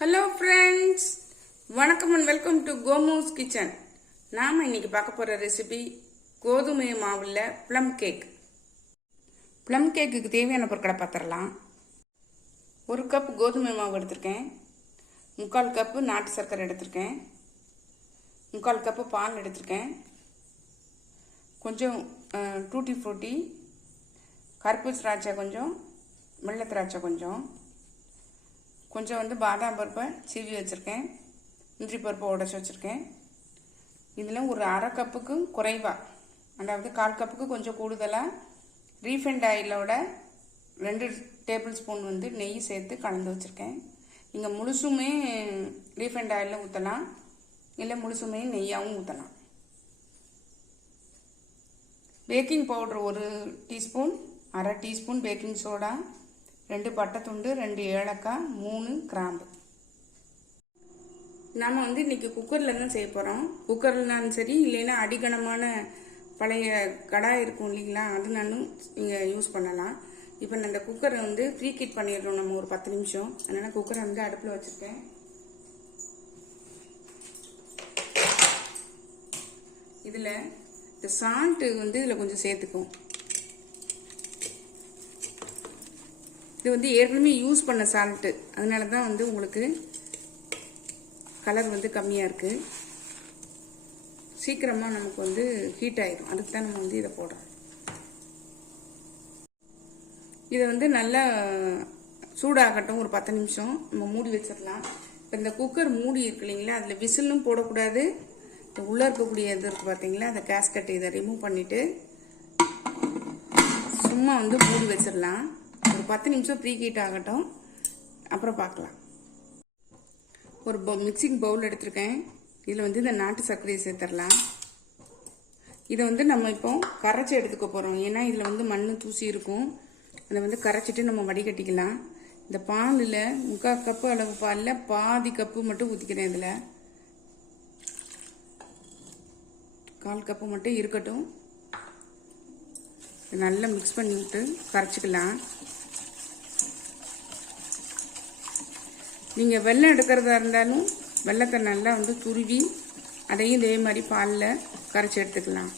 Hello friends வணக்கம் and welcome to Komu's kitchen நாம் இன்னைக்கு பார்க்க போகிற ரெசிபி கோதுமை மாவில் ப்ளம் கேக் ப்ளம் கேக்குக்கு தேவையான பொருட்களை பார்த்துடலாம். ஒரு கப் கோதுமை மாவு எடுத்திருக்கேன். முக்கால் கப்பு நாட்டு சர்க்கரை எடுத்திருக்கேன். முக்கால் கப்பு பால் எடுத்திருக்கேன். கொஞ்சம் டூட்டி ஃப்ரூட்டி கருப்பு திராட்சை கொஞ்சம் வெள்ளை திராட்சை கொஞ்சம். கொஞ்சம் வந்து பாதாம் பருப்பை சீவி வச்சுருக்கேன். முந்திரி பருப்பை உடச்சி வச்சுருக்கேன். இதில் ஒரு அரை கப்புக்கும் குறைவாக அதாவது கால் கப்புக்கு கொஞ்சம் கூடுதலாக ரீஃபைண்ட் ஆயிலோட ரெண்டு டேபிள் ஸ்பூன் வந்து நெய் சேர்த்து கலந்து வச்சுருக்கேன். நீங்கள் முழுசுமே ரீஃபைண்ட் ஆயிலில் ஊற்றலாம் இல்லை முழுசுமே நெய்யாகவும் ஊற்றலாம் பேக்கிங் பவுடர் ஒரு டீஸ்பூன் அரை டீஸ்பூன் பேக்கிங் சோடா ரெண்டு பட்டை துண்டு ரெண்டு ஏலக்காய் மூணு கிராம்பு. நாம் வந்து இன்னைக்கு குக்கரில் தான் செய்ய போகிறோம் குக்கர்னாலும் சரி இல்லைன்னா அடிகனமான பழைய கடாய் இருக்கும் இல்லைங்களா அதுனாலும் இங்கே யூஸ் பண்ணலாம். இப்போ நான் இந்த குக்கரை வந்து ஃப்ரீ கிட் பண்ணிடுறோம் நம்ம ஒரு பத்து நிமிஷம். அதனால் குக்கரை வந்து அடுப்பில் வச்சுருக்கேன். இதில் இந்த சால்ட்டு வந்து இதில் கொஞ்சம் சேர்த்துக்கும் இது வந்து ஏற்கனவே யூஸ் பண்ண சால்ட்டு அதனால தான் வந்து உங்களுக்கு கலர் வந்து கம்மியாக இருக்குது சீக்கிரமாக நமக்கு வந்து ஹீட் ஆகிடும் அதுக்கு தான் நம்ம வந்து இதை போடுறோம். இதை வந்து நல்லா சூடாகட்டும் ஒரு பத்து நிமிஷம் நம்ம மூடி வச்சிடலாம். இப்போ இந்த குக்கர் மூடி இருக்கு இல்லைங்களா? அதில் விசிலும் போடக்கூடாது. உள்ளே இருக்கக்கூடிய இது இருக்குது பார்த்தீங்களா அந்த கேஸ்கட் இதை ரிமூவ் பண்ணிவிட்டு சும்மா வந்து மூடி வச்சிடலாம். பத்து நிமிஷம் ப்ரீ ஹீட் ஆகட்டும் அப்புறம் பார்க்கலாம். ஒரு பவு மிக்சிங் பவுல் எடுத்திருக்கேன். இதில் வந்து இந்த நாட்டு சர்க்கரையை சேர்த்துடலாம் இதை வந்து நம்ம இப்போ கரைச்சி எடுத்துக்க போகிறோம் ஏன்னா இதில் வந்து மண் தூசி இருக்கும். அதை வந்து கரைச்சிட்டு நம்ம வடிகட்டிக்கலாம். இந்த பாலில் முக்கால் கப்பு அளவு பாலில் பாதி கப்பு மட்டும் ஊற்றிக்கிறேன் இதில். கால் கப்பு மட்டும் இருக்கட்டும். நல்லா மிக்ஸ் பண்ணி விட்டு கரைச்சிக்கலாம். நீங்கள் வெள்ளம் எடுக்கிறதா இருந்தாலும் வெள்ளத்தை நல்லா வந்து துருவி அதையும் இதே மாதிரி பாலில் கரைச்சி எடுத்துக்கலாம்.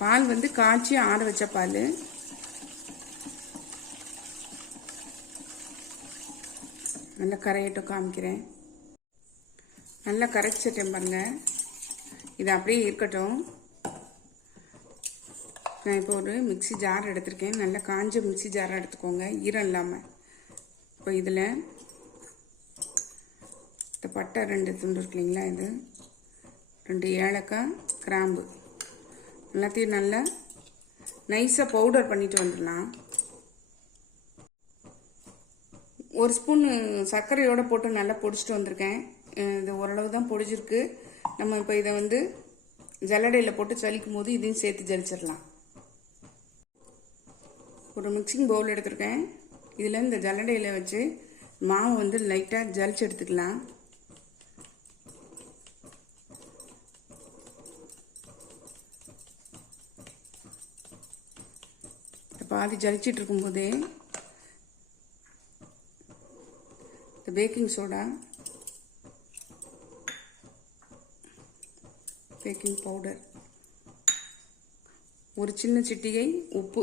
பால் வந்து காய்ச்சி ஆற வச்ச பால். நல்லா கரையட்டும் காமிக்கிறேன். நல்லா கரைச்சிட்டேன் பாருங்க. இது அப்படியே இருக்கட்டும். நான் இப்போ ஒரு மிக்ஸி ஜார் எடுத்திருக்கேன். நல்லா காஞ்ச மிக்ஸி ஜார் எடுத்துக்கோங்க. ஈரம் இல்லாமல் இப்போ இதில் இந்த பட்டை ரெண்டு துண்டு இருக்கு இல்லைங்களா இது? ரெண்டு ஏலக்காய் கிராம்பு. எல்லாத்தையும் நல்லா நைஸாக பவுடர் பண்ணிட்டு வந்துடலாம். ஒரு ஸ்பூன் சர்க்கரையோடு போட்டு நல்லா பொடிச்சிட்டு வந்திருக்கேன். இது ஓரளவு தான் பொடிச்சிருக்கு நம்ம இப்போ இதை வந்து ஜல்லடையில் போட்டு சலிக்கும் போது இதையும் சேர்த்து ஜலிச்சிடலாம். ஒரு மிக்சிங் பவுல் எடுத்திருக்கேன். இதில் இந்த ஜல்லடையில் வச்சு மாவை வந்து லைட்டாக ஜலிச்சு எடுத்துக்கலாம். பாதி ஜலிச்சிட்டு இருக்கும்போதே இந்த பேக்கிங் சோடா பேக்கிங் பவுடர் ஒரு சின்ன சிட்டிகை உப்பு.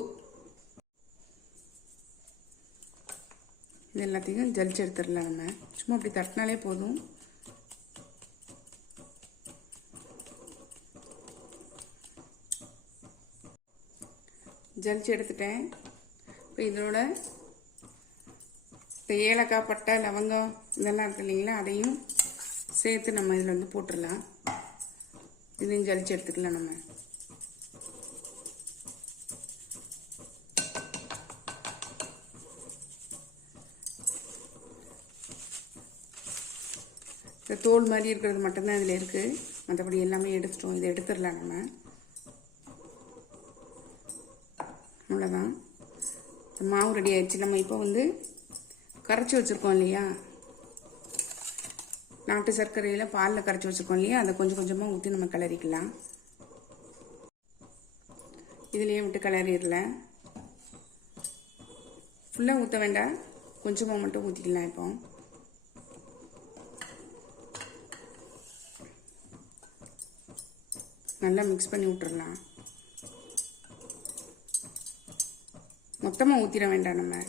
இது எல்லாத்தையும் ஜலிச்சு எடுத்துடலாம் நம்ம. சும்மா அப்படி தட்டினாலே போதும். ஜலிச்சு எடுத்துட்டேன். இப்போ இதோட இந்த ஏலக்காய் பட்டை லவங்கம் இதெல்லாம் இருக்கு இல்லைங்களா? அதையும் சேர்த்து நம்ம இதில் வந்து போட்டுடலாம். இதையும் ஜலிச்சு எடுத்துக்கலாம் நம்ம. இந்த தோல் மாதிரி இருக்கிறது மட்டும்தான் இதில் இருக்குது மற்றபடி எல்லாமே எடுத்துட்டோம். இதை எடுத்துடலாம் நம்ம. அவ்வளோதான் இந்த மாவு ரெடி ஆயிடுச்சு. நம்ம இப்போ வந்து கரைச்சி வச்சுருக்கோம் இல்லையா? நாட்டு சர்க்கரையில் பாலில் கரைச்சி வச்சுருக்கோம் இல்லையா? அதை கொஞ்சம் கொஞ்சமாக ஊற்றி நம்ம கிளறிக்கலாம். இதுலேயே விட்டு கிளறிடல. ஃபுல்லாக ஊற்ற வேண்டாம். கொஞ்சமாக மட்டும் ஊற்றிக்கலாம் இப்போ. நல்லா மிக்ஸ் பண்ணி விட்டுறலாம். மொத்தமாக ஊற்றிட வேண்டாம் நம்ம.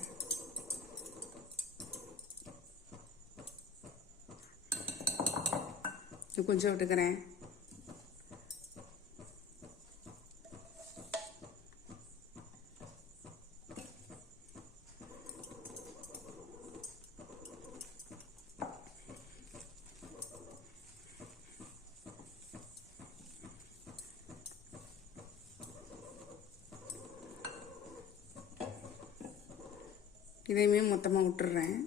கொஞ்சம் விட்டுக்கிறேன் இதையுமே மொத்தமாக விட்டுடுறேன்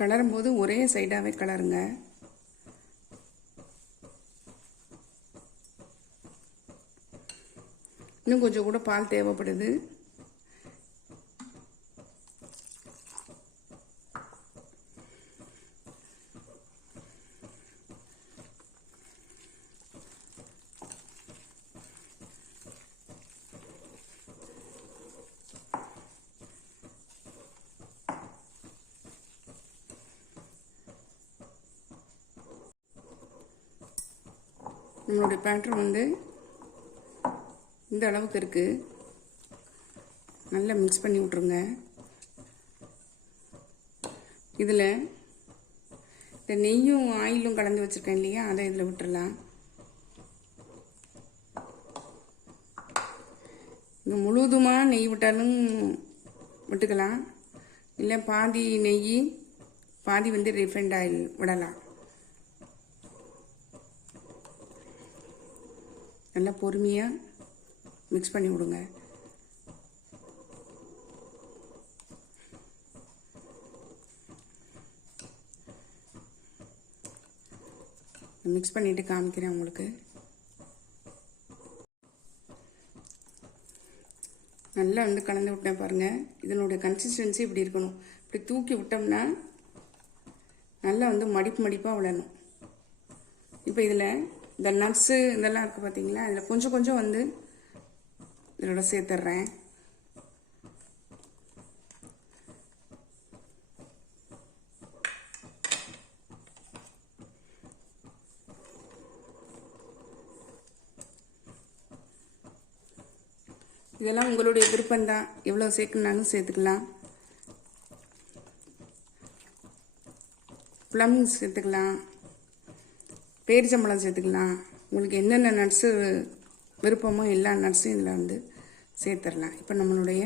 கலரும் போது ஒரே சைடாகவே கலருங்க. இன்னும் கொஞ்சம் கூட பால் தேவைப்படுது. பேட்டர் வந்து இந்த அளவுக்கு இருக்குது நல்லா மிக்ஸ் பண்ணி விட்ருங்க இதில் இந்த நெய்யும் ஆயிலும் கலந்து வச்சுருக்கேன் இல்லையா? அதை இதில் விட்டுறலாம். இங்கே முழுவதுமாக நெய் விட்டாலும் விட்டுக்கலாம். இல்லை பாதி நெய் பாதி வந்து ரிஃபைண்ட் ஆயில் விடலாம். நல்லா பொறுமையாக மிக்ஸ் பண்ணி விடுங்க. மிக்ஸ் பண்ணிட்டு காமிக்கிறேன் உங்களுக்கு. நல்லா வந்து கலந்து விட்டேன் பாருங்கள் இதனுடைய கன்சிஸ்டன்சி இப்படி இருக்கணும். இப்படி தூக்கி விட்டோம்னா நல்லா வந்து மடிப்பு மடிப்பாக விழணும் இப்போ இதில் இந்த நட்ஸு இதெல்லாம் இருக்குது பார்த்தீங்களா இதில் கொஞ்சம் கொஞ்சம் வந்து இதோட சேர்த்துட்றேன் இதெல்லாம் உங்களுடைய விருப்பம்தான் எவ்வளோ சேர்க்கணுனாலும் சேர்த்துக்கலாம். ப்ளம்ஸ் சேர்த்துக்கலாம். பேரிச்சம்பழம் சேர்த்துக்கலாம். உங்களுக்கு என்னென்ன நட்ஸு விருப்பமோ எல்லா நட்ஸும் இதில் வந்து சேர்த்துடலாம் இப்போ நம்மளுடைய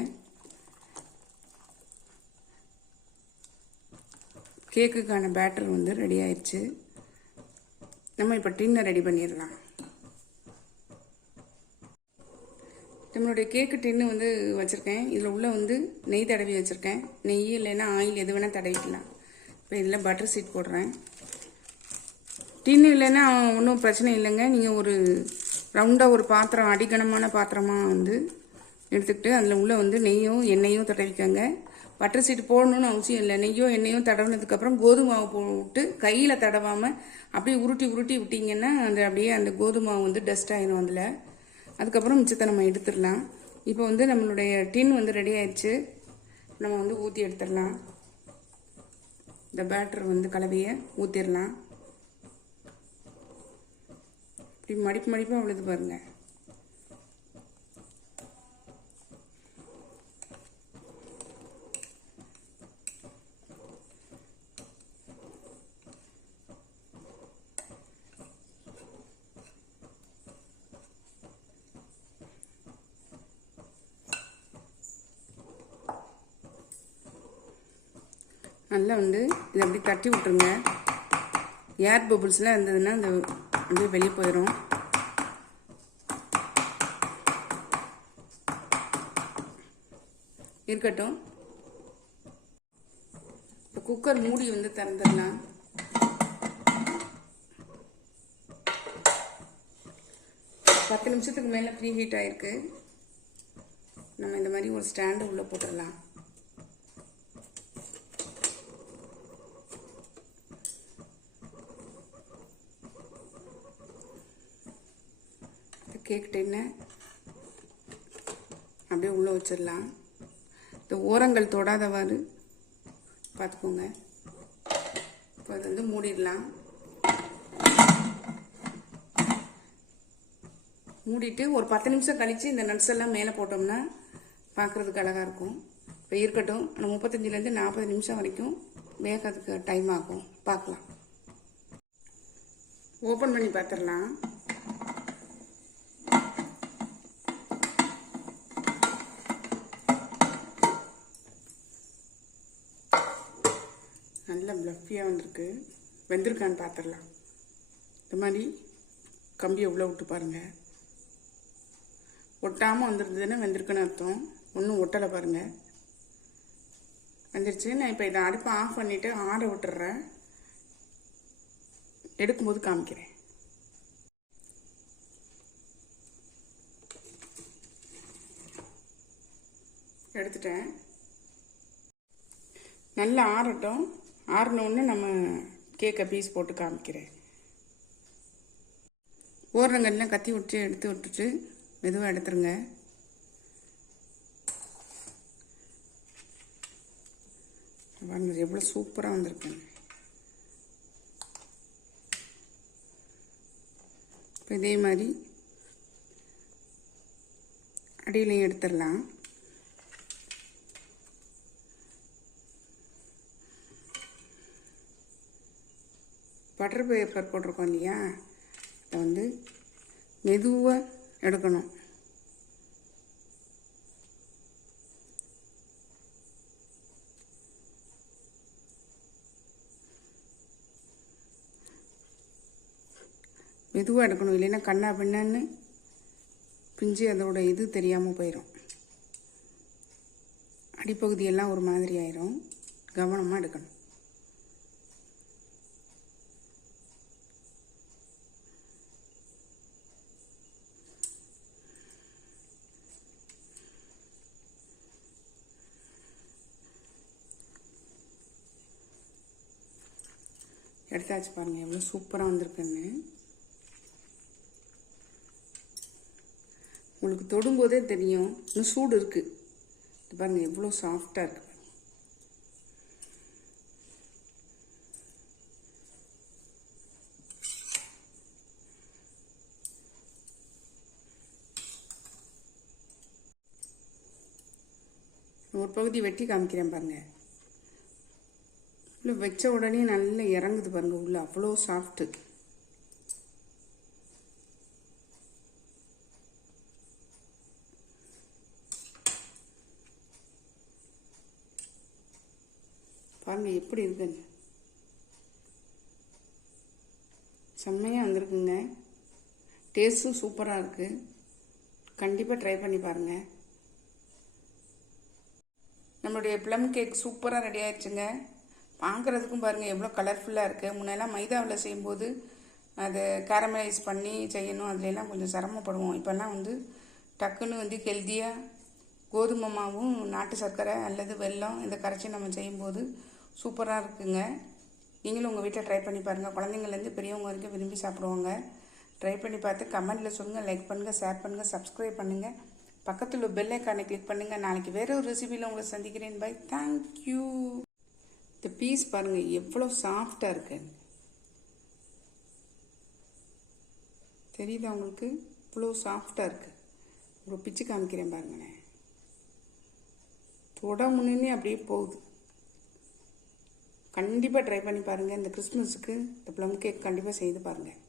கேக்குக்கான பேட்டர் வந்து ரெடி ஆயிடுச்சு நம்ம இப்போ டின்னை ரெடி பண்ணிடலாம். நம்மளுடைய கேக்கு டின்னு வந்து வச்சுருக்கேன். இதில் உள்ளே வந்து நெய் தடவி வச்சுருக்கேன். நெய் இல்லைன்னா ஆயில் எது வேணால் தடவிக்கலாம். இப்போ இதில் பட்டர் சீட் போடுறேன். டின்னு இல்லைன்னா ஒன்றும் பிரச்சனை இல்லைங்க. நீங்கள் ஒரு ரவுண்டாக ஒரு பாத்திரம் அடிக்கணமான பாத்திரமாக வந்து எடுத்துக்கிட்டு அதில் உள்ளே வந்து நெய்யும் எண்ணெயும் தடவிக்கங்க. பட்டர் சீட்டு போடணும்னு அவசியம் இல்லை. நெய்யோ எண்ணெயும் தடவினதுக்கப்புறம் கோதுமை மாவு போட்டு கையில் தடவாமல் அப்படியே உருட்டி உருட்டி விட்டிங்கன்னா அந்த அப்படியே அந்த கோதுமை மாவு வந்து டஸ்ட் ஆகிடும் அதில். அதுக்கப்புறம் மிச்சத்தை நம்ம எடுத்துடலாம். இப்போ வந்து நம்மளுடைய டின் வந்து ரெடி ஆயிடுச்சு. நம்ம வந்து ஊற்றி எடுத்துடலாம். இந்த பேட்டர் வந்து கலவையை ஊற்றிடலாம் இப்படி மடிப்பு மடிப்பாக விழுது பாருங்க. நல்லா வந்து இதை அப்படி தட்டி விட்டுருங்க. ஏர் பபுள்ஸ்லாம் இருந்ததுன்னா அந்த அப்படியே வெளியே போயிடும் இருக்கட்டும். இப்போ குக்கர் மூடி வந்து திறந்துடலாம். பத்து நிமிஷத்துக்கு மேலே ப்ரீ ஹீட் ஆயிருக்கு. நம்ம இந்த மாதிரி ஒரு ஸ்டாண்டு உள்ளே போட்டுடலாம். கேக் டின்னை அப்படியே உள்ளே வச்சிடலாம். இந்த ஓரங்கள் தொடாதவாறு பார்த்துக்கோங்க. இப்போ அது வந்து மூடிடலாம். மூடிட்டு ஒரு பத்து நிமிஷம் கழித்து இந்த நட்ஸ் எல்லாம் மேலே போட்டோம்னா பார்க்குறதுக்கு அழகாக இருக்கும். இப்போ இருக்கட்டும். ஆனால் முப்பத்தஞ்சிலேருந்து நாற்பது நிமிஷம் வரைக்கும் வேகிறதுக்கு டைம் ஆகும். பார்க்கலாம். ஓப்பன் பண்ணி பார்த்துடலாம். நல்ல ப்ளஃபியாக வந்திருக்கு. வெந்திருக்கான்னு பார்த்துடலாம் இந்த மாதிரி கம்பியை உள்ளே விட்டு பாருங்கள் ஒட்டாமல் வந்திருந்ததுன்னா வெந்திருக்குன்னு அர்த்தம். ஒன்றும் ஒட்டலை பாருங்கள் வந்துருச்சு. நான் இப்போ இதை அடுப்பை ஆஃப் பண்ணிவிட்டு ஆற விட்டுறேன். எடுக்கும்போது காமிக்கிறேன். எடுத்துட்டேன். நல்லா ஆறட்டும். ஆறினோன்னு நம்ம கேக்கை பீஸ் போட்டு காமிக்கிறேன். ஓரங்கல்லாம் கத்தி விட்டு எடுத்து விட்டுட்டு மெதுவாக எடுத்துருங்க. பாருங்க எவ்வளோ சூப்பராக வந்திருக்குங்க இப்போ இதே மாதிரி அடியிலையும் எடுத்துடலாம். பட்டர் பேப்பர் போட்டிருக்கோம் இல்லையா? இப்போ வந்து மெதுவாக எடுக்கணும். மெதுவாக எடுக்கணும். இல்லைன்னா கண்ணா பின்னான்னு பிஞ்சு அதோட இது தெரியாமல் போயிடும் அடிப்பகுதியெல்லாம் ஒரு மாதிரி ஆயிரும். கவனமாக எடுக்கணும். எடுத்தாச்சு பாருங்கள் எவ்வளோ சூப்பராக வந்திருக்குன்னு. உங்களுக்கு தொடும்போதே தெரியும். இன்னும் சூடு இருக்குது இது பாருங்கள் எவ்வளோ சாஃப்டாக இருக்குது ஒரு பகுதி வெட்டி காமிக்கிறேன் பாருங்கள் இல்லை வச்ச உடனே நல்லா இறங்குது பாருங்க உள்ள. அவ்வளோ சாஃப்ட்டு பாருங்க எப்படி இருக்குன்னு. செம்மையாக வந்திருக்குங்க. டேஸ்ட்டும் சூப்பராக இருக்குது கண்டிப்பாக ட்ரை பண்ணி பாருங்கள் நம்மளுடைய ப்ளம் கேக் சூப்பராக ரெடி ஆயிடுச்சுங்க. பார்க்குறதுக்கும் பாருங்கள் எவ்வளோ கலர்ஃபுல்லாக இருக்குது முன்னெல்லாம் மைதாவில் செய்யும்போது அதை கேரமலைஸ் பண்ணி செய்யணும். அதுலலாம் கொஞ்சம் சிரமப்படுவோம். இப்போல்லாம் வந்து டக்குன்னு வந்து ஹெல்த்தியாக கோதுமை மாவும் நாட்டு சர்க்கரை அல்லது வெல்லம் இந்த கரைச்சி நம்ம செய்யும்போது சூப்பராக இருக்குங்க. நீங்களும் உங்கள் வீட்டில் ட்ரை பண்ணி பாருங்கள் குழந்தைங்கள்லேருந்து பெரியவங்க வரைக்கும் விரும்பி சாப்பிடுவாங்க. ட்ரை பண்ணி பார்த்து கமெண்ட்டில் சொல்லுங்கள் லைக் பண்ணுங்கள் ஷேர் பண்ணுங்கள் சப்ஸ்கிரைப் பண்ணுங்கள் பக்கத்தில் பெல் ஐக்கானை கிளிக் பண்ணுங்கள் நாளைக்கு வேறு ஒரு ரெசிபியில் உங்களை சந்திக்கிறேன். பை தேங்க்யூ இந்த பீஸ் பாருங்கள் எவ்வளோ சாஃப்டாக இருக்கு. தெரியுதா உங்களுக்கு? இவ்வளோ சாஃப்டாக இருக்குது ஒரு பிச்சு காமிக்கிறேன் பாருங்களேன். தொட முன்னே அப்படியே போகுது. கண்டிப்பாக ட்ரை பண்ணி பாருங்கள் இந்த கிறிஸ்மஸுக்கு இந்த ப்ளம் கேக் கண்டிப்பாக செய்து பாருங்கள்